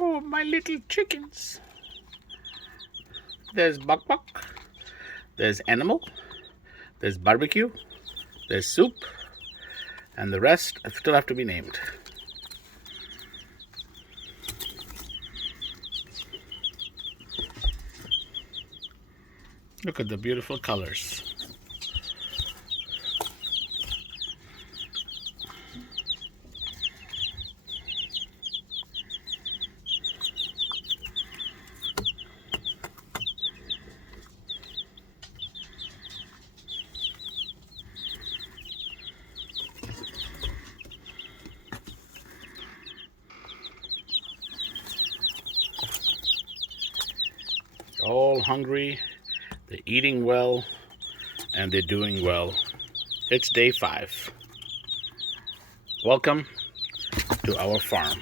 Oh, my little chickens. There's Buck Buck. There's Animal. There's Barbecue. There's Soup. And the rest still have to be named. Look at the beautiful colors. All hungry, they're eating well, and they're doing well. It's day 5. Welcome to our farm.